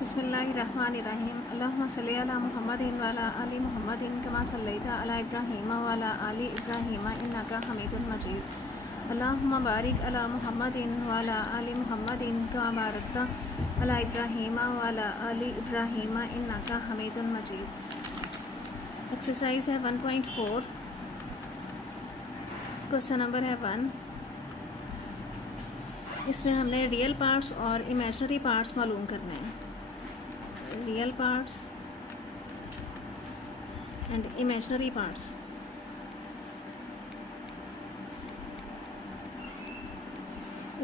बिस्मिल्लाहिर्रहमानिर्रहीम। अल्लाहुम्मा सल्लि अला मुहम्मदिन व अला आलि मुहम्मदिन कमा सल्लैता अला इब्राहीम व अला आलि इब्राहीम इन्नका हमीदुन मजीद। अल्लाहुम्मा बारिक अला मुहम्मदिन व अला आलि मुहम्मदिन कमा बारकता अला इब्राहीम व अला आलि इब्राहीम इन्नका हमीदुन मजीद। एक्सरसाइज है 1.4, क्वेश्चन नंबर है 1। इसमें हमने रियल पार्ट्स और इमेजिनरी पार्ट्स मालूम करने हैं। Real parts and imaginary parts.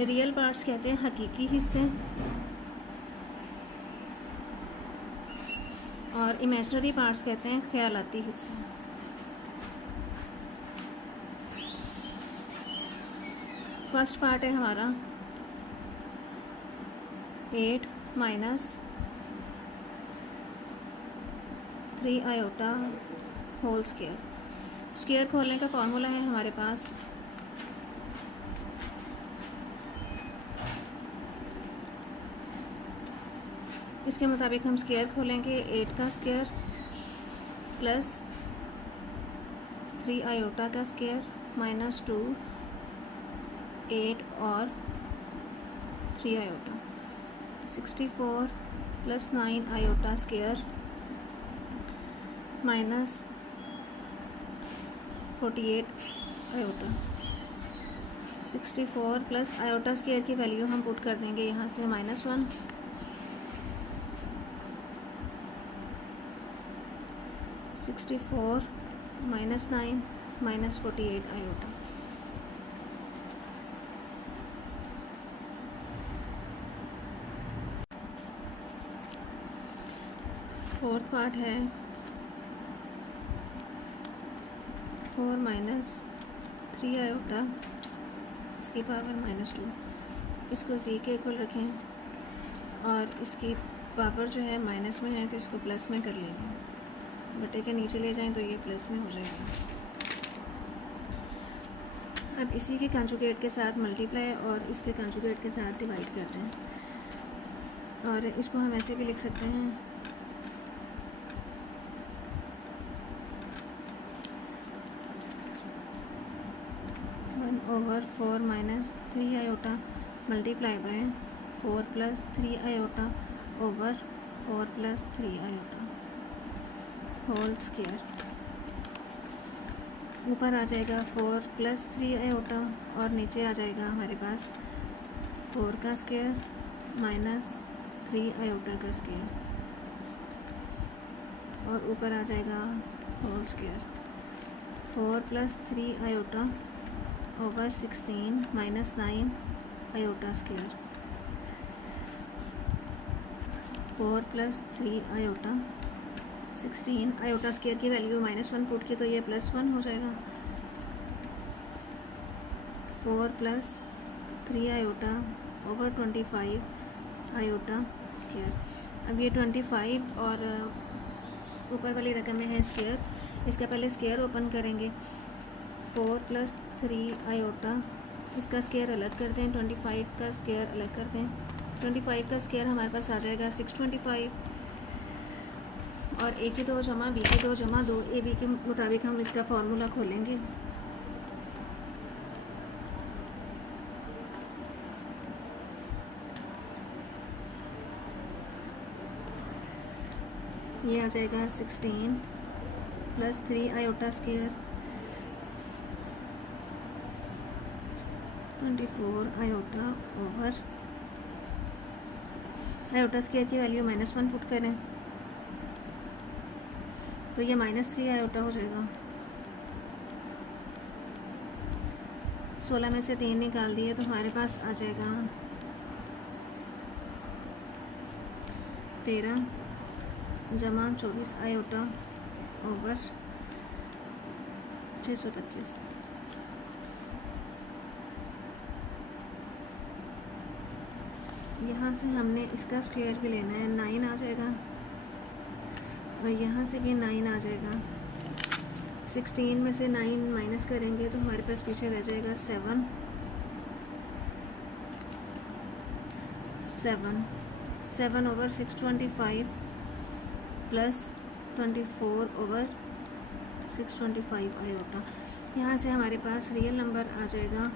Real parts कहते हैं हकीकी हिस्से और इमेजिनरी पार्ट्स कहते हैं ख्यालाती हिस्से। फर्स्ट पार्ट है हमारा 8 minus 3 iota whole square. Square खोलने का फॉर्मूला है हमारे पास इसके मुताबिक हम स्क्वायर खोलेंगे 8 का स्क्वायर प्लस 3 आयोटा का स्क्वायर माइनस 2 8 और 3 iota 64 plus 9 iota square minus 48 iota. 64 plus iota square की वैल्यू हम पुट कर देंगे यहाँ से -1 64 minus 9 minus 48 iota. Fourth part है 4 माइनस 3 आयोटा इसकी पावर -2। इसको जी के इक्वल रखें और इसकी पावर जो है माइनस में है तो इसको प्लस में कर लेंगे। बटे के नीचे ले जाएं तो ये प्लस में हो जाएगा। अब इसी के कंजुगेट के साथ मल्टीप्लाई और इसके कंजुगेट के साथ डिवाइड करते हैं और इसको हम ऐसे भी लिख सकते हैं 1/4 minus 3 iota multiply by 4 plus 3 iota over 4 plus 3 iota whole square. ऊपर आ जाएगा 4 प्लस 3 आयोटा और नीचे आ जाएगा हमारे पास 4 का स्क्वायर माइनस 3 आयोटा का स्क्वायर और ऊपर आ जाएगा whole square. 4 plus 3 iota over 16 minus 9 iota square. 4 plus 3 iota 16 iota square की वैल्यू -1 पुट की तो ये +1 हो जाएगा। 4 plus 3 iota over 25 iota square. अब ये 25 और ऊपर वाली रकम में है स्क्वायर, इसका पहले स्क्वायर ओपन करेंगे। 4 प्लस 3 आयोटा इसका स्क्वायर अलग करते हैं, 25 का स्क्वायर अलग करते हैं। 25 का स्क्वायर हमारे पास आ जाएगा 625 और ए की 2 जमा बी की 2 जमा 2 ए बी के मुताबिक हम इसका फार्मूला खोलेंगे। ये आ जाएगा 16 plus 3 iota square 24 iota over iota square की वैल्यू -1 पुट करें तो ये -3 आयोटा हो जाएगा। 16 में से 3 निकाल दिए तो हमारे पास आ जाएगा 13 जमा 24 आयोटा ओवर 625। यहाँ से हमने इसका स्क्वायर भी लेना है, 9 आ जाएगा और यहाँ से भी 9 आ जाएगा। 16 में से 9 माइनस करेंगे तो हमारे पास पीछे रह जाएगा 7 7/625 प्लस 24/625 आयोटा। यहाँ से हमारे पास रियल नंबर आ जाएगा,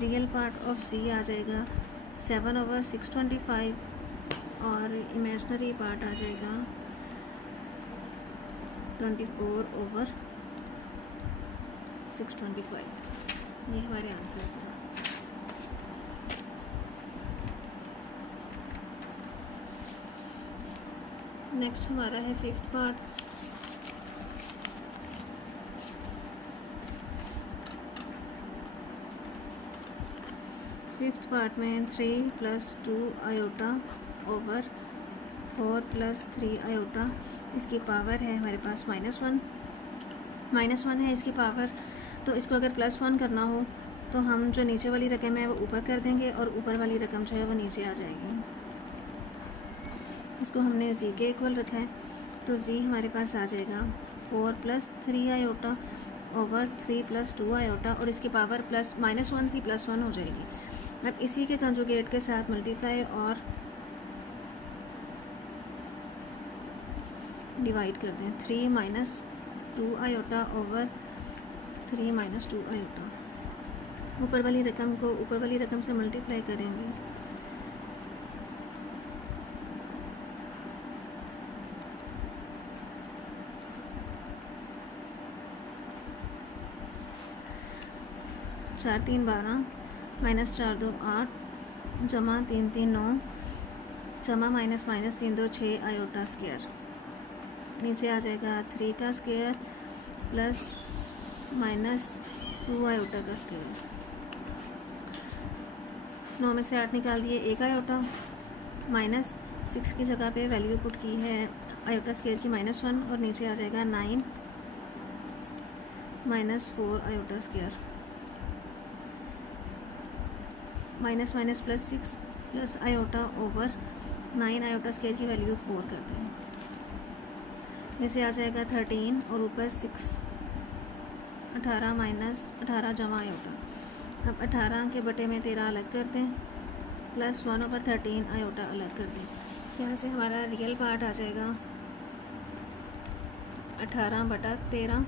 रियल पार्ट ऑफ z आ जाएगा 7/625 और इमेजनरी पार्ट आ जाएगा 24/625। ये हमारे आंसर्स हैं। नेक्स्ट हमारा है फिफ्थ पार्ट। फिफ्थ पार्ट में 3 + 2 आयोटा ओवर 4 + 3 आयोटा। इसकी पावर है हमारे पास -1 है इसकी पावर। तो इसको अगर +1 करना हो तो हम जो नीचे वाली रकम है वो ऊपर कर देंगे और ऊपर वाली रकम जो है वो नीचे आ जाएगी। इसको हमने z के इक्वल रखा है, तो z हमारे पास आ जाएगा 4 + 3 आयोटा ओवर 3 + 2 आयोटा, और इसकी पावर -1 थी +1 हो जाएगी। अब इसी के कंजुगेट के साथ मल्टीप्लाई और डिवाइड कर दें। 3 - 2 आयोटा ओवर 3 - 2 आयोटा। ऊपर वाली रकम को ऊपर वाली रकम से मल्टीप्लाई करेंगे। चार 3 12 -4 2 8 जमा 3 3 9 जमा -3 2 6 आयोटा स्क्वायर। नीचे आ जाएगा 3 का स्क्वायर प्लस -2 आयोटा का स्क्वायर। 9 में से 8 निकाल दिए, 1 आयोटा -6 की जगह पे वैल्यू पुट की है आयोटा स्क्वायर की -1, और नीचे आ जाएगा 9 -4 iota square. -+6 plus iota over 9 iota square की वैल्यू 4 कर दें। नीचे आ जाएगा 13 और ऊपर 6 18 -18 जमा आयोटा। अब 18 के बटे में 13 अलग कर दें, प्लस 1/13 आयोटा अलग कर दें। यहाँ से हमारा रियल पार्ट आ जाएगा 18/13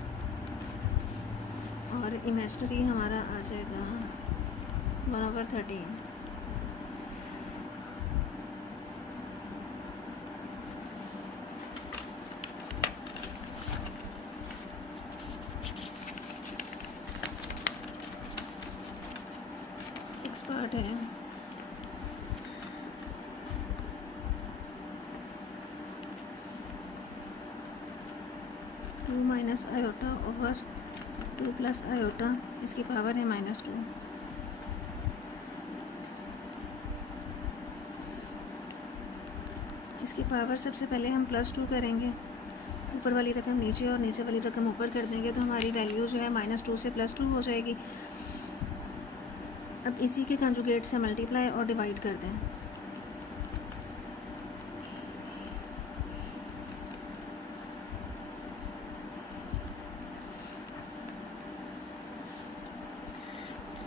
और इमेजनरी हमारा आ जाएगा 1/13। सिक्स पार्ट है। 2 - आयोटा ओवर 2 + आयोटा, इसकी पावर है -2। इसकी पावर सबसे पहले हम +2 करेंगे, ऊपर वाली रकम नीचे और नीचे वाली रकम ऊपर कर देंगे, तो हमारी वैल्यू जो है -2 से +2 हो जाएगी। अब इसी के कंजुगेट से मल्टीप्लाई और डिवाइड कर दें।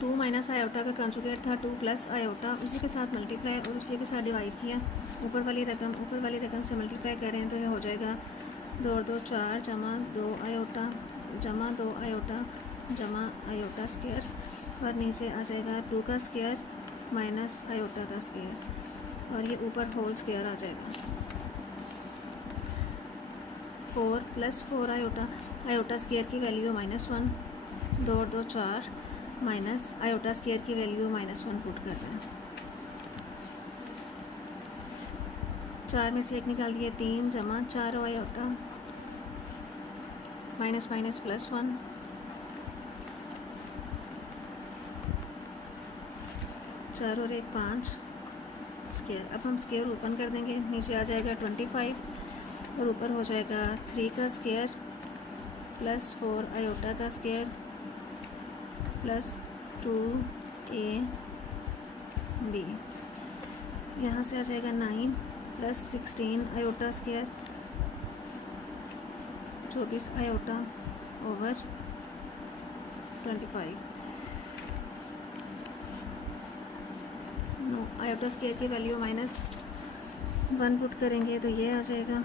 टू माइनस आयोटा का कंजुगेट था 2 + आयोटा, उसी के साथ मल्टीप्लाई और उसी के साथ डिवाइड किया। ऊपर वाली रकम से मल्टीप्लाई करें तो ये हो जाएगा 2 और 2 4 जमा 2 आयोटा जमा 2 आयोटा जमा आयोटा स्क्वायर, और नीचे आ जाएगा 2 का स्क्वायर माइनस आयोटा का स्क्वायर, और ये ऊपर होल स्क्वायर आ जाएगा। 4 + 4 आयोटा स्क्वायर की वैल्यू -1, 2 और 2 4 माइनस आयोटा स्क्वायर की वैल्यू -1 पुट कर दें। 4 में से 1 निकाल दिए, 3 जमा 4 आयोटा माइनस +1, 4 और 1 5 स्क्वायर। अब हम स्क्वायर ओपन कर देंगे, नीचे आ जाएगा 25 और ऊपर हो जाएगा 3 का स्क्वायर प्लस 4 आयोटा का स्क्वायर प्लस 2ab। यहाँ से आ जाएगा 9 + 16 iota square 24 iota over 25। 9 iota square की वैल्यू -1 पुट करेंगे तो ये आ जाएगा।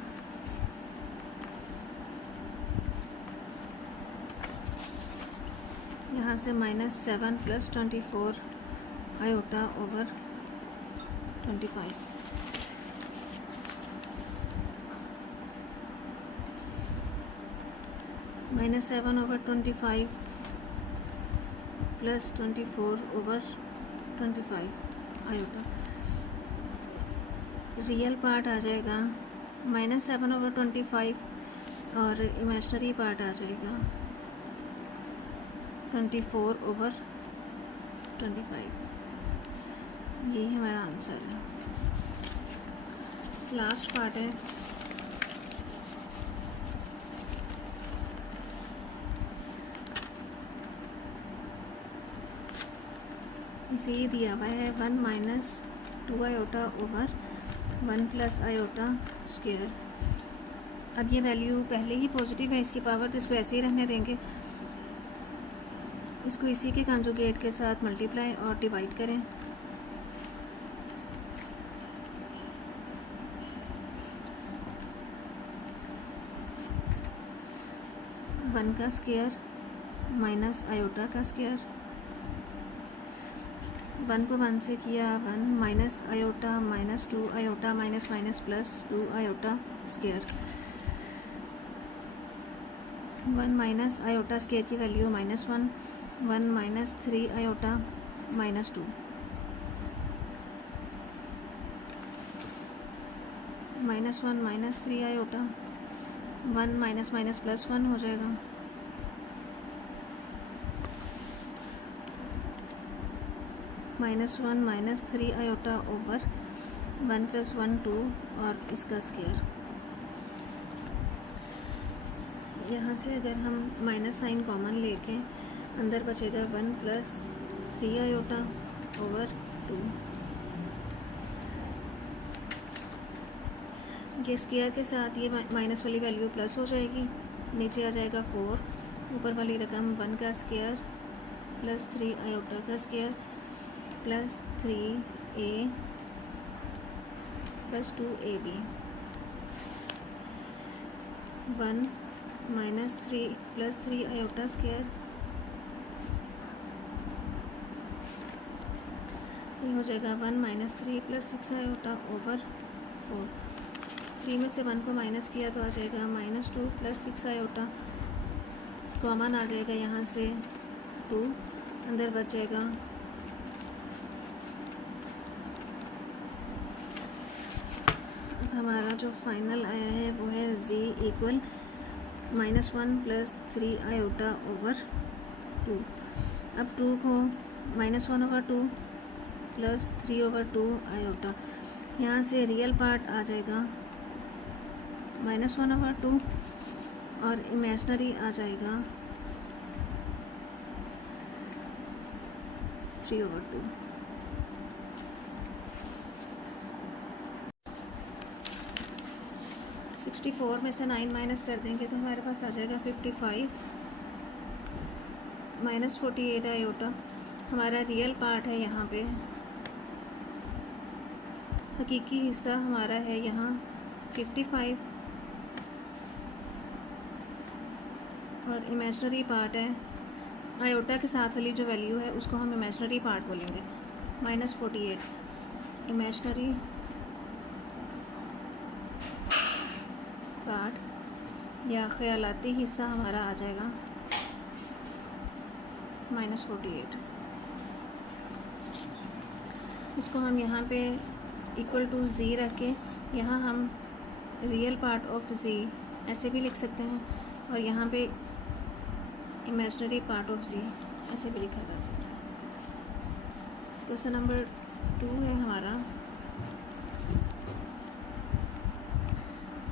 यहाँ से -7 + 24 iota over 25। -7 over 25 + 24 over 25 iota. Real part आ जाएगा -7 ओवर 25 और इमेजिनरी पार्ट आ जाएगा 24 ओवर 25। यही हमारा आंसर है। लास्ट पार्ट है जी दिया हुआ है 1 - 2 आयोटा ओवर 1 + आयोटा स्क्वायर। अब ये वैल्यू पहले ही पॉजिटिव है इसकी पावर, तो इसको ऐसे ही रहने देंगे। इसको इसी के कंजुगेट के साथ मल्टीप्लाई और डिवाइड करें। 1 का स्क्वायर माइनस आयोटा का स्क्वायर। 1 को 1 से किया 1 minus iota -2 iota minus minus plus 2 iota square. 1 minus iota square की value -1 1 - 3 iota -2 -1 - 3 iota 1 minus minus plus 1 हो जाएगा। -1 - 3 आयोटा ओवर 1 + 1 2 और इसका स्क्वायर। यहाँ से अगर हम माइनस साइन कॉमन लेके अंदर बचेगा 1 + 3 आयोटा ओवर 2। ये स्क्वायर के साथ ये माइनस वाली वैल्यू प्लस हो जाएगी, नीचे आ जाएगा 4, ऊपर वाली रकम 1 का स्क्वायर + 3 आयोटा का square + 3a + 2ab। 1 - 3 + 3 iota square, ये हो जाएगा 1 - 3 + 6 आयोटा ओवर 4। 3 में से 1 को माइनस किया तो आ जाएगा -2 + 6 आयोटा, कॉमन आ जाएगा यहाँ से 2, अंदर बच जाएगा हमारा जो फाइनल आया है वो है z = -1 + 3 आयोटा ओवर 2। अब 2 को -1 ओवर 2 + 3 ओवर 2 आयोटा, यहाँ से रियल पार्ट आ जाएगा -1 ओवर 2 और इमेजिनरी आ जाएगा 3 ओवर 2। -64 में से 9 माइनस कर देंगे तो हमारे पास आ जाएगा 55 -48 आयोटा। हमारा रियल पार्ट है यहाँ पे, हकीकी हिस्सा हमारा है यहाँ 55 और इमेजिनरी पार्ट है आयोटा के साथ वाली जो वैल्यू है उसको हम इमेजिनरी पार्ट बोलेंगे। -48 इमेजिनरी पार्ट या ख्यालाती हिस्सा हमारा आ जाएगा -48। इसको हम यहाँ पे = z रख के यहाँ हम रियल पार्ट ऑफ z ऐसे भी लिख सकते हैं और यहाँ पे इमेजिनरी पार्ट ऑफ z ऐसे भी लिखा जा सकता है। क्वेश्चन नंबर 2 है हमारा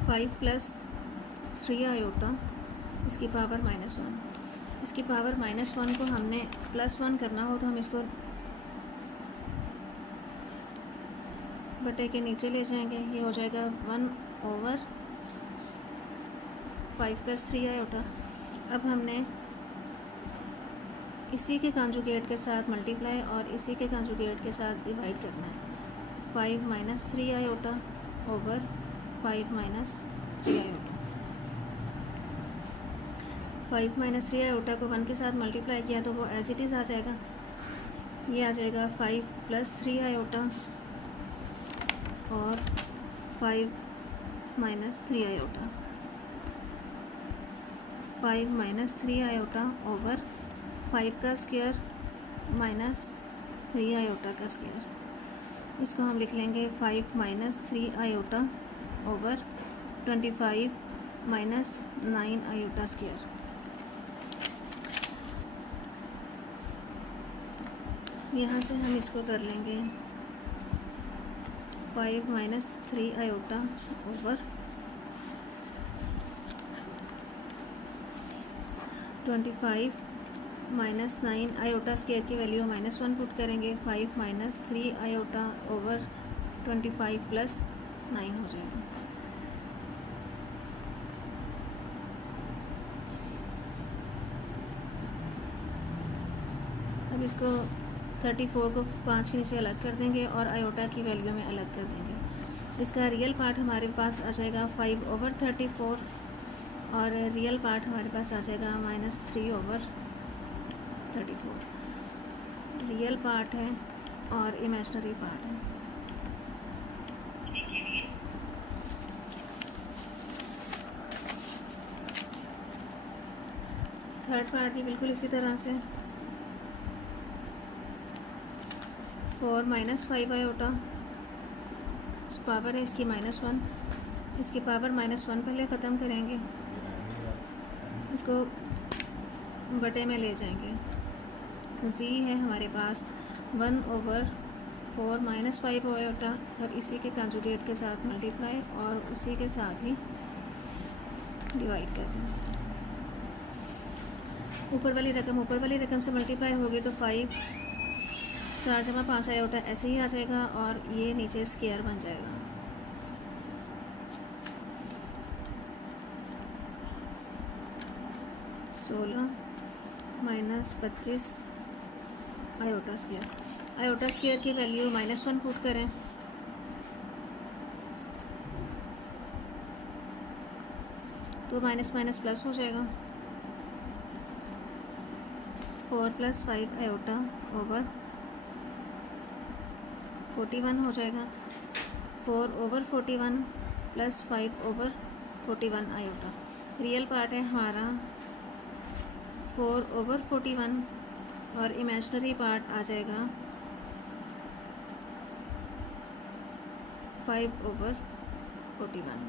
5 + 3 आयोटा इसकी पावर -1। इसकी पावर -1 को हमने +1 करना हो तो हम इसको बटे के नीचे ले जाएंगे, ये हो जाएगा 1 ओवर 5 + 3 आयोटा। अब हमने इसी के कंजुगेट के साथ मल्टीप्लाई और इसी के कंजुगेट के साथ डिवाइड करना है। 5 minus 3 iota over 5 minus 3 iota. 5 minus 3 iota को 1 के साथ मल्टीप्लाई किया तो वो एज इट इज़ आ जाएगा। ये आ जाएगा 5 प्लस 3 आयोटा और 5 minus 3 iota. 5 minus 3 iota over 5 का स्क्वायर माइनस 3 आयोटा का स्क्वायर। इसको हम लिख लेंगे 5 minus 3 iota over 25 minus 9 iota square. यहाँ से हम इसको कर लेंगे 5 minus 3 iota over 25 minus 9 iota square की वैल्यू -1 पुट करेंगे। 5 माइनस 3 आयोटा ओवर 25 प्लस 9 हो जाएगा। अब इसको 34 को 5 के नीचे अलग कर देंगे और आयोटा की वैल्यू में अलग कर देंगे। इसका रियल पार्ट हमारे पास आ जाएगा 5 ओवर 34 और रियल पार्ट हमारे पास आ जाएगा -3 ओवर 34। रियल पार्ट है और इमेजिनरी पार्ट है। थर्ड पार्ट भी बिल्कुल इसी तरह से 4 माइनस 5 आयोटा पावर है इसकी -1, इसकी पावर -1 पहले ख़त्म करेंगे, इसको बटे में ले जाएंगे। जी है हमारे पास 1 ओवर 4 माइनस 5 आयोटा और इसी के कंजुगेट के साथ मल्टीप्लाई और उसी के साथ ही डिवाइड कर दें। ऊपर वाली रकम से मल्टीप्लाई होगी तो 5 4 जमा 5 आयोटा ऐसे ही आ जाएगा और ये नीचे स्क्वायर बन जाएगा। सोलह माइनस 25 आयोटा स्क्वायर की वैल्यू -1 पुट करें तो माइनस माइनस प्लस हो जाएगा। 4 प्लस 5 आयोटा ओवर 41 हो जाएगा। 4 over 41 plus 5 over 41 iota. Real part है हमारा 4 ओवर 41 और इमेजिनरी पार्ट आ जाएगा 5 ओवर 41।